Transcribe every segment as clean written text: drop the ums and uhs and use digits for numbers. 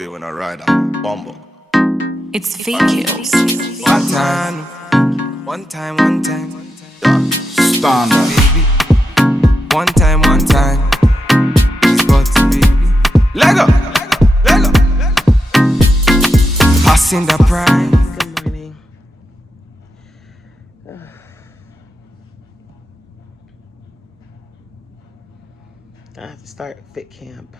See when I ride on Bumble. It's fake kills. One time. Yeah. Standard. Baby. One time. It's got to be. Lego. Passing the prime. Good morning. I have to start fit camp.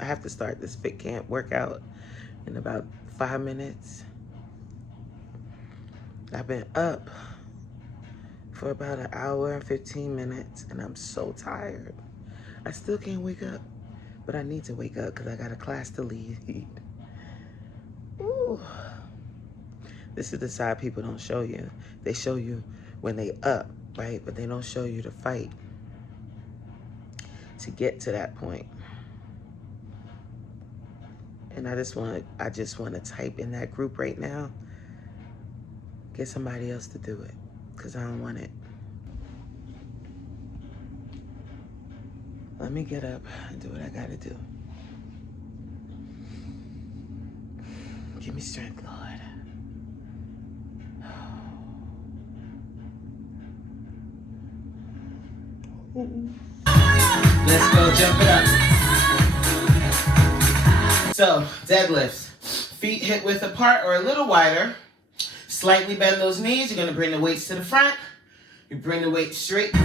I have to start this fit camp workout in about 5 minutes. I've been up for about an hour and 15 minutes and I'm so tired. I still can't wake up, but I need to wake up because I got a class to lead. Ooh. This is the side people don't show you. They show you when they up, right? But they don't show you the fight to get to that point. And I just want to type in that group right now. Get somebody else to do it, because I don't want it. Let me get up and do what I gotta do. Give me strength, Lord. Let's go, jump it up. So, deadlifts. Feet hip width apart or a little wider. Slightly bend those knees. You're going to bring the weights to the front. You bring the weight straight. 30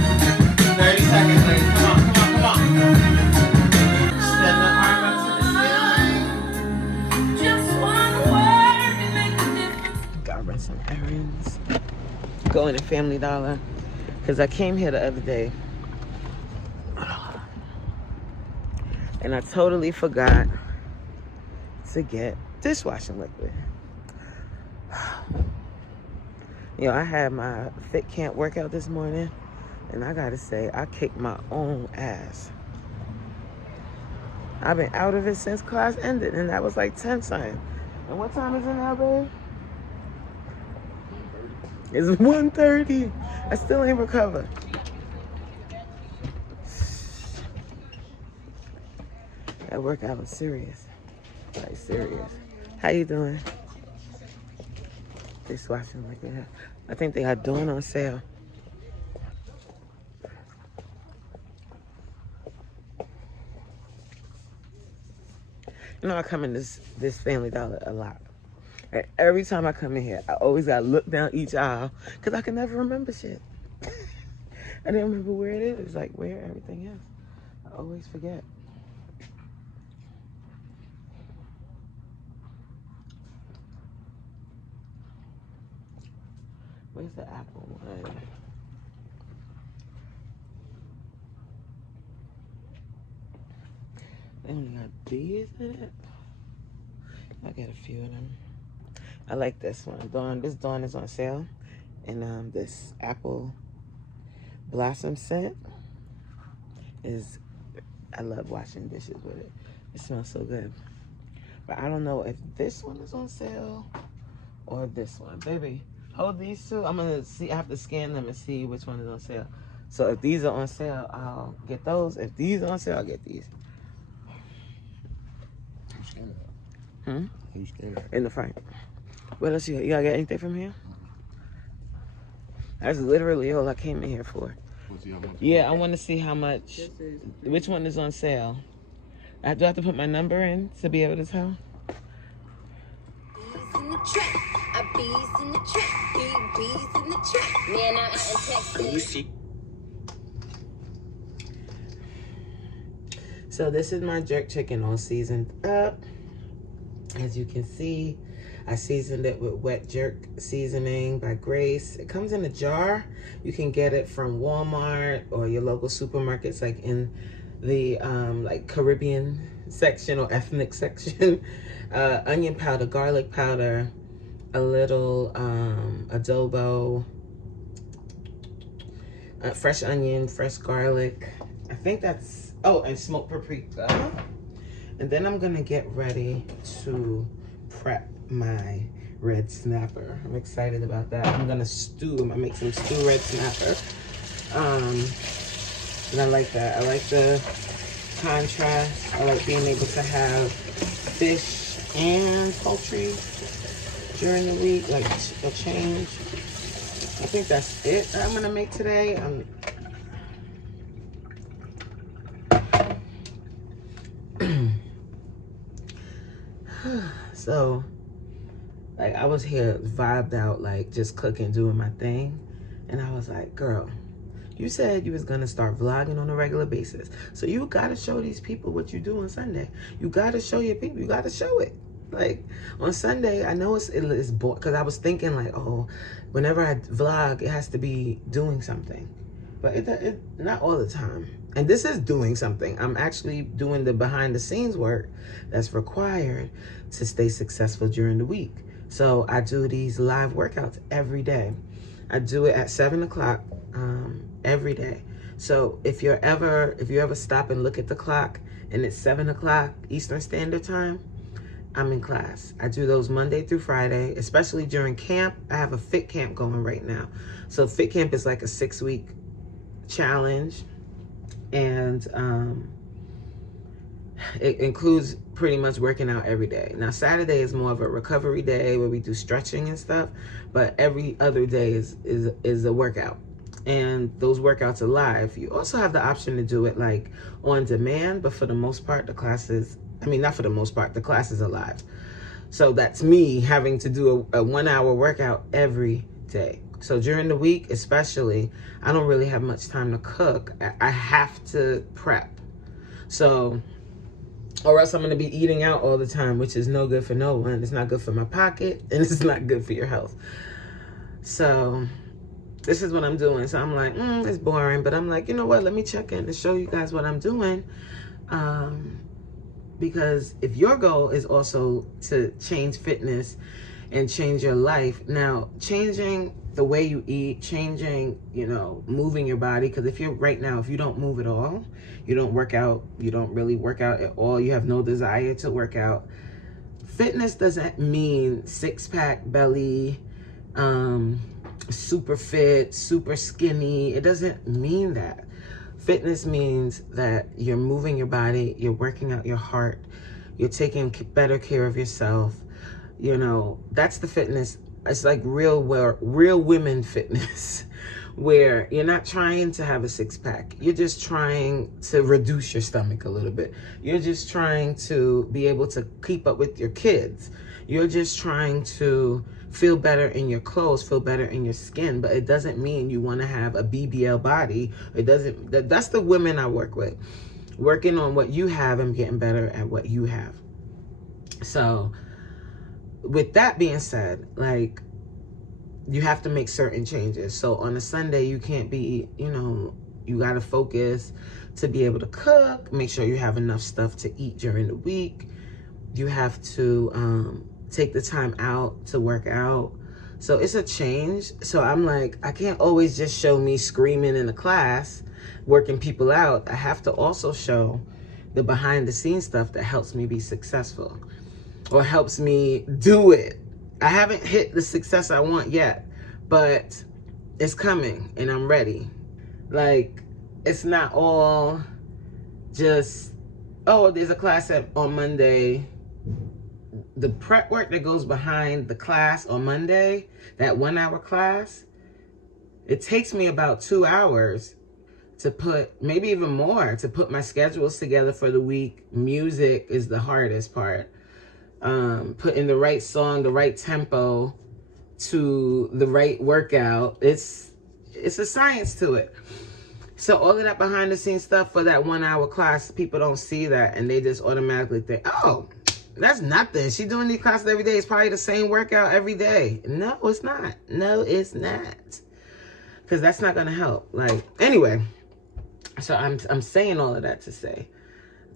seconds, ladies. Come on. Extend the arm up to the ceiling. Just one word can make a difference. Gotta run some errands. Going to Family Dollar. Because I came here the other day. And I totally forgot to get dishwashing liquid. Yo, I had my fit camp workout this morning, and I gotta say, I kicked my own ass. I've been out of it since class ended, and that was like 10 something. And what time is it now, babe? It's 1:30. I still ain't recovered. That workout was serious. Like serious. How you doing? Dishwashing like that. I think they are doing on sale. You know, I come in this Family Dollar a lot. And every time I come in here, I always gotta look down each aisle because I can never remember shit. I didn't remember where it is, like where everything is. I always forget. Where's the apple one? They only got these in it. I got a few of them. I like this one. Dawn. This Dawn is on sale. And this apple blossom scent is, I love washing dishes with it. It smells so good. But I don't know if this one is on sale or this one. Baby, hold these two. I'm gonna see. I have to scan them and see which one is on sale. So if these are on sale, I'll get those. If these are on sale, I'll get these. In the front. What else you gotta get anything from here? That's literally all I came in here for. Yeah, I want to see how much. Which one is on sale? Do I have to put my number in to be able to tell? Bees in the trap, bees in the trap. Man, I'm out in Texas. So this is my jerk chicken all seasoned up. As you can see, I seasoned it with wet jerk seasoning by Grace. It comes in a jar. You can get it from Walmart or your local supermarkets, like in the like Caribbean section or ethnic section. Onion powder, garlic powder, a little adobo, fresh onion, fresh garlic. I think that's, oh, and smoked paprika. And then I'm gonna get ready to prep my red snapper. I'm excited about that. I'm gonna stew. I'm gonna make some stew red snapper. And I like that. I like the contrast. I like being able to have fish and poultry during the week, like a change. I think that's it that I'm gonna make today. So, like, I was here vibed out, like just cooking, doing my thing, and I was like, girl, you said you was gonna start vlogging on a regular basis, so you gotta show these people what you do on Sunday. You gotta show your people. You gotta show it. Like on Sunday, I know it's boring, because I was thinking like, oh, whenever I vlog, it has to be doing something, but it not all the time. And this is doing something. I'm actually doing the behind the scenes work that's required to stay successful during the week. So I do these live workouts every day. I do it at 7 o'clock every day. So if you ever stop and look at the clock and it's 7 o'clock Eastern Standard Time, I'm in class. I do those Monday through Friday, especially during camp. I have a fit camp going right now. So fit camp is like a 6-week challenge. And it includes pretty much working out every day. Now Saturday is more of a recovery day where we do stretching and stuff, but every other day is a workout. And those workouts are live. You also have the option to do it like on demand, but for the most part, the classes, I mean, not for the most part, the classes are live. So that's me having to do a 1-hour workout every day. So during the week, especially, I don't really have much time to cook. I have to prep. So, or else I'm going to be eating out all the time, which is no good for no one. It's not good for my pocket, and it's not good for your health. So this is what I'm doing. So I'm like, it's boring. But I'm like, you know what? Let me check in and show you guys what I'm doing. Because if your goal is also to change fitness and change your life, now changing the way you eat, changing, moving your body, because if you don't move at all, you don't work out, you don't really work out at all, you have no desire to work out. Fitness doesn't mean six-pack belly, super fit, super skinny. It doesn't mean that. Fitness means that you're moving your body, you're working out your heart, you're taking better care of yourself. That's the fitness. It's like real women fitness, where you're not trying to have a six-pack. You're just trying to reduce your stomach a little bit. You're just trying to be able to keep up with your kids. You're just trying to feel better in your clothes, feel better in your skin, but it doesn't mean you want to have a BBL body. That's the women I work with, working on what you have and getting better at what you have. So with that being said, like, you have to make certain changes. So on a Sunday, you can't be, you got to focus to be able to cook, make sure you have enough stuff to eat during the week. You have to take the time out to work out. So it's a change. So I'm like, I can't always just show me screaming in the class, working people out. I have to also show the behind the scenes stuff that helps me be successful or helps me do it. I haven't hit the success I want yet, but it's coming and I'm ready. Like, it's not all just, oh, there's a class on Monday. The prep work that goes behind the class on Monday, that 1-hour class, it takes me about 2 hours to put, maybe even more, to put my schedules together for the week. Music is the hardest part. Putting the right song, the right tempo to the right workout. It's a science to it. So all of that behind the scenes stuff for that 1-hour class, people don't see that and they just automatically think, oh, that's nothing. She's doing these classes every day. It's probably the same workout every day. No, it's not. No, it's not. Because that's not going to help. Like, anyway, so I'm saying all of that to say,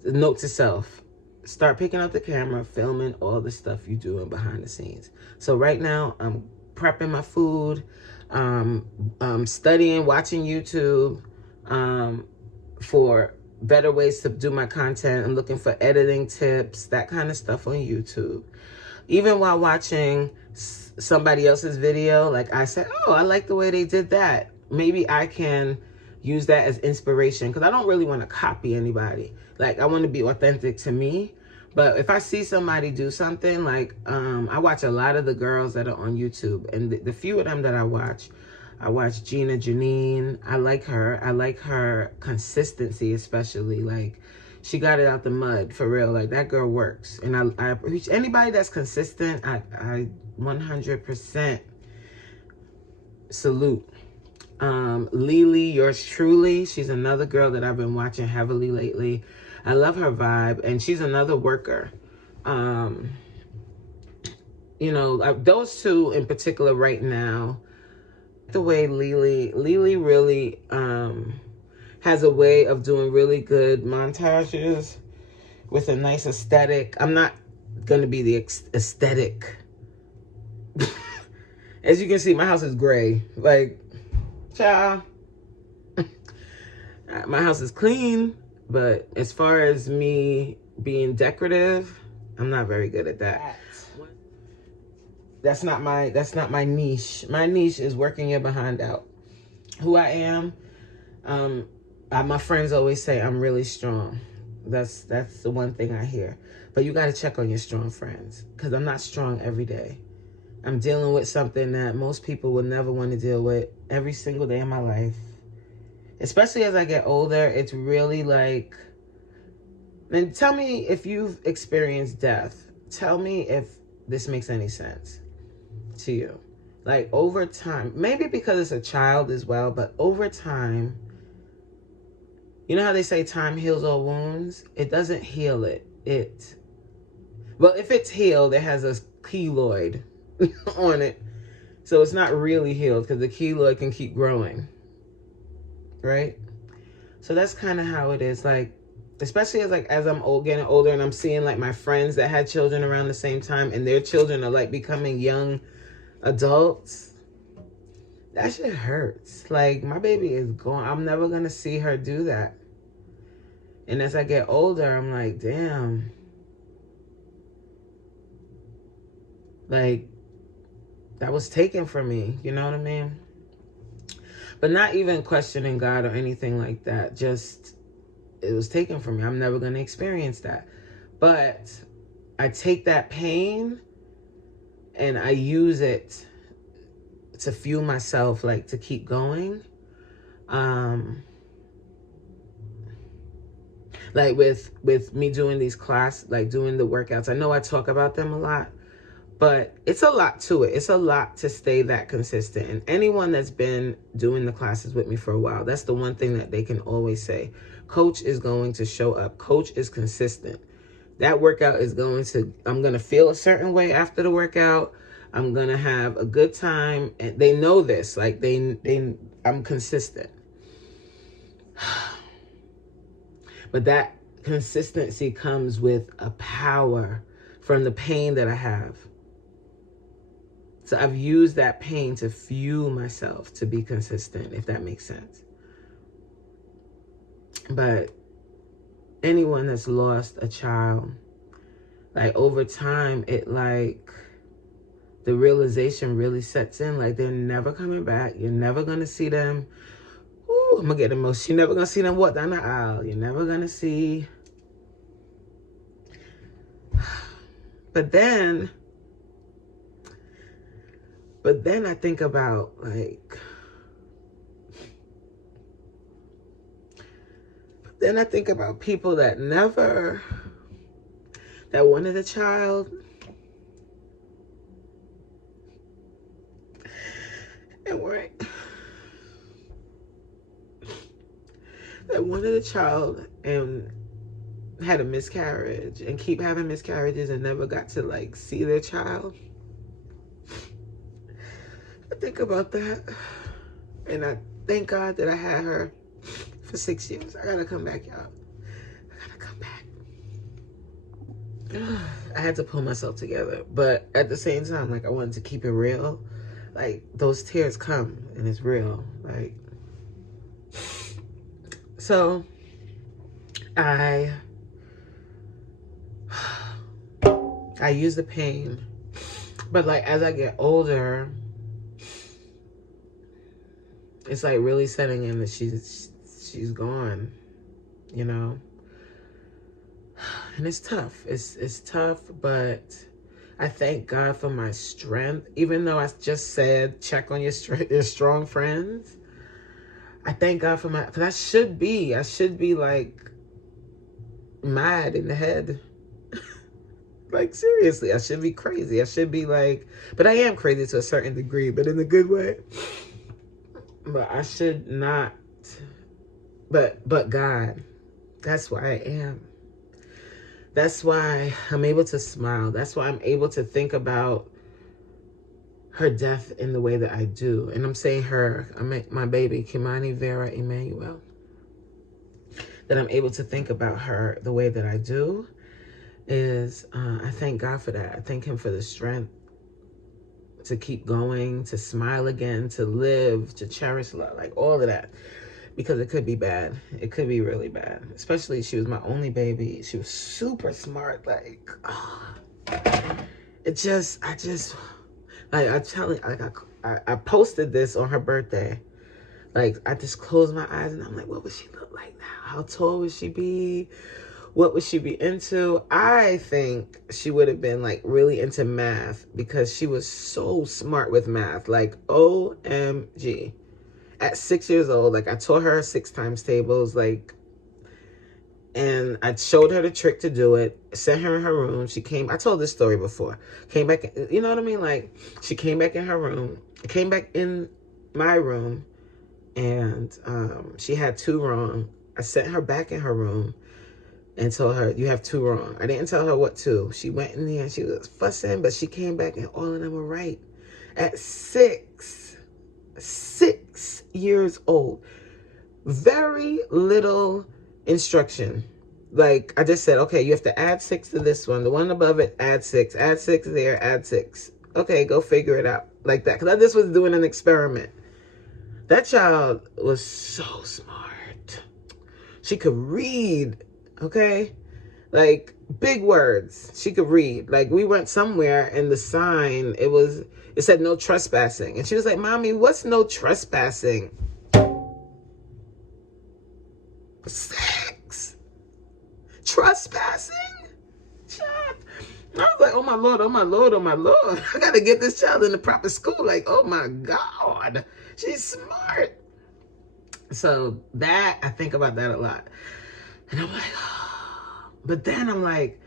note to self, start picking up the camera, filming all the stuff you do behind the scenes. So right now, I'm prepping my food, studying, watching YouTube for better ways to do my content. I'm looking for editing tips, that kind of stuff on YouTube. Even while watching somebody else's video, like I said, oh, I like the way they did that. Maybe I can, use that as inspiration, because I don't really want to copy anybody. Like, I want to be authentic to me. But if I see somebody do something, like, I watch a lot of the girls that are on YouTube, and the few of them that I watch Gina Janine. I like her consistency, especially. Like, she got it out the mud, for real. Like, that girl works. And I anybody that's consistent, I 100% salute. Lily, yours truly, she's another girl that I've been watching heavily lately. I love her vibe, and she's another worker. You know, those two in particular right now, the way Lily really has a way of doing really good montages with a nice aesthetic. I'm not gonna be the aesthetic. As you can see, my house is gray. Like, child, my house is clean, but as far as me being decorative, I'm not very good at that. That's not my niche. My niche is working your behind out. Who I am, my friends always say I'm really strong. That's the one thing I hear. But you got to check on your strong friends, because I'm not strong every day. I'm dealing with something that most people would never want to deal with every single day of my life. Especially as I get older, it's really like, and tell me if you've experienced death. Tell me if this makes any sense to you. Like, over time, maybe because it's a child as well, but over time, you know how they say time heals all wounds? It doesn't heal it. Well, if it's healed, it has a keloid on it. So it's not really healed, because the keloid can keep growing. Right? So that's kind of how it is. Like, especially as I'm getting older, and I'm seeing like my friends that had children around the same time, and their children are like becoming young adults. That shit hurts. Like, my baby is gone. I'm never gonna see her do that. And as I get older, I'm like, damn. Like, that was taken from me. You know what I mean? But not even questioning God or anything like that. Just, it was taken from me. I'm never going to experience that. But I take that pain and I use it to fuel myself, like, to keep going. Like with me doing these doing the workouts. I know I talk about them a lot, but it's a lot to it. It's a lot to stay that consistent. And anyone that's been doing the classes with me for a while, that's the one thing that they can always say. Coach is going to show up. Coach is consistent. That workout is I'm going to feel a certain way after the workout. I'm going to have a good time. And they know this. Like, I'm consistent. But that consistency comes with a power from the pain that I have. So I've used that pain to fuel myself to be consistent, if that makes sense. But anyone that's lost a child, like, over time, the realization really sets in. Like, they're never coming back. You're never going to see them. Ooh, I'm going to get emotional. You're never going to see them walk down the aisle. You're never going to see. But then I think about, like, people that wanted a child and that wanted a child and had a miscarriage and keep having miscarriages and never got to, like, see their child. I think about that, and I thank God that I had her for 6 years. I gotta come back, y'all. I gotta come back. I had to pull myself together, but at the same time, like, I wanted to keep it real. Like, those tears come, and it's real. Like, so I use the pain, but, like, as I get older, it's, like, really setting in that she's gone, you know. And it's tough. It's tough, but I thank God for my strength. Even though I just said check on your strong friends, I thank God for my, because I should be like mad in the head. Like, seriously, I should be crazy. I should be like, but I am crazy to a certain degree, but in a good way. But I should not, but God, that's why I am. That's why I'm able to smile. That's why I'm able to think about her death in the way that I do. And I'm saying her, I mean my baby, Kimani Vera Emmanuel. That I'm able to think about her the way that I do is, I thank God for that. I thank him for the strength to keep going, to smile again, to live, to cherish love, like all of that. Because it could be bad. It could be really bad. Especially she was my only baby. She was super smart. Like, it just, I tell you, like I posted this on her birthday. Like, I just closed my eyes and I'm like, what would she look like now? How tall would she be? What would she be into? I think she would have been like really into math because she was so smart with math. Like, OMG. At 6 years old, like I taught her 6 times tables, like, and I showed her the trick to do it, sent her in her room. She came, I told this story before, came back, you know what I mean? Like, she came back in her room, came back in my room, and she had 2 wrong. I sent her back in her room and told her, you have 2 wrong. I didn't tell her what 2. She went in there and she was fussing, but she came back and all of them were right. At 6 years old. Very little instruction. Like, I just said, okay, you have to add 6 to this one. The one above it, add 6. Add 6 there, add 6. Okay, go figure it out. Like that. Because I just was doing an experiment. That child was so smart. She could read, okay? Like, big words. She could read. Like, we went somewhere and the sign, it said no trespassing. And she was like, Mommy, what's no trespassing? 6. Trespassing? Child. I was like, oh my Lord, oh my Lord, oh my Lord. I got to get this child in the proper school. Like, oh my God. She's smart. So that, I think about that a lot. And I'm like, oh. But then I'm like,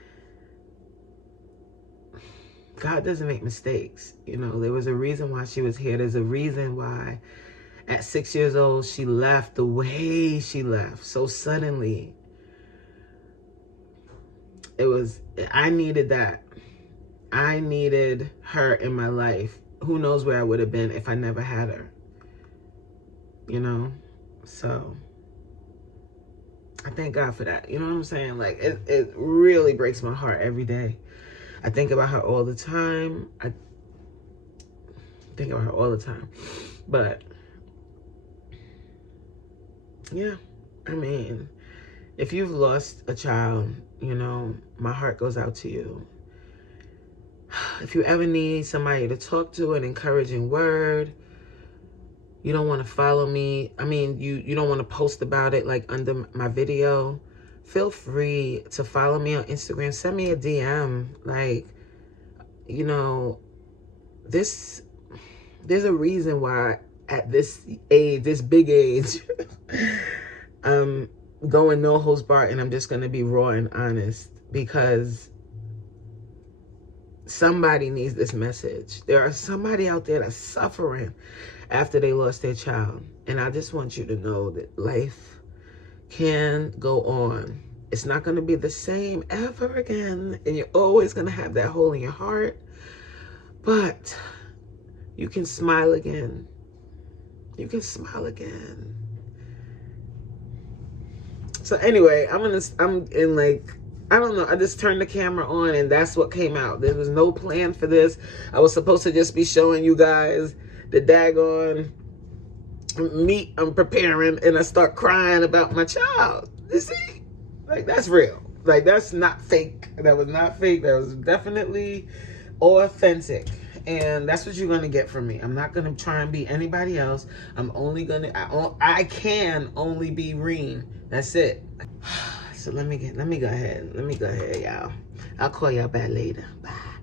God doesn't make mistakes. You know, there was a reason why she was here. There's a reason why at 6 years old, she left the way she left so suddenly. I needed that. I needed her in my life. Who knows where I would have been if I never had her. You know? So I thank God for that. You know what I'm saying? Like, it really breaks my heart every day. I think about her all the time. I think about her all the time. But, yeah, I mean, if you've lost a child, you know, my heart goes out to you. If you ever need somebody to talk to, an encouraging word, you don't want to follow me. I mean, you don't want to post about it like under my video. Feel free to follow me on Instagram. Send me a DM. Like, you know, there's a reason why at this age, this big age, I'm going no holds barred and I'm just going to be raw and honest because somebody needs this message. There are somebody out there that's suffering after they lost their child. And I just want you to know that life can go on. It's not going to be the same ever again. And you're always going to have that hole in your heart. But you can smile again. You can smile again. So anyway, I'm in like, I don't know. I just turned the camera on and that's what came out. There was no plan for this. I was supposed to just be showing you guys the daggone meat I'm preparing and I start crying about my child. You see? Like, that's real. Like, that's not fake. That was not fake. That was definitely authentic. And that's what you're gonna get from me. I'm not gonna try and be anybody else. I'm only gonna, I can only be Reen. That's it. So let me go ahead, y'all. I'll call y'all back later. Bye.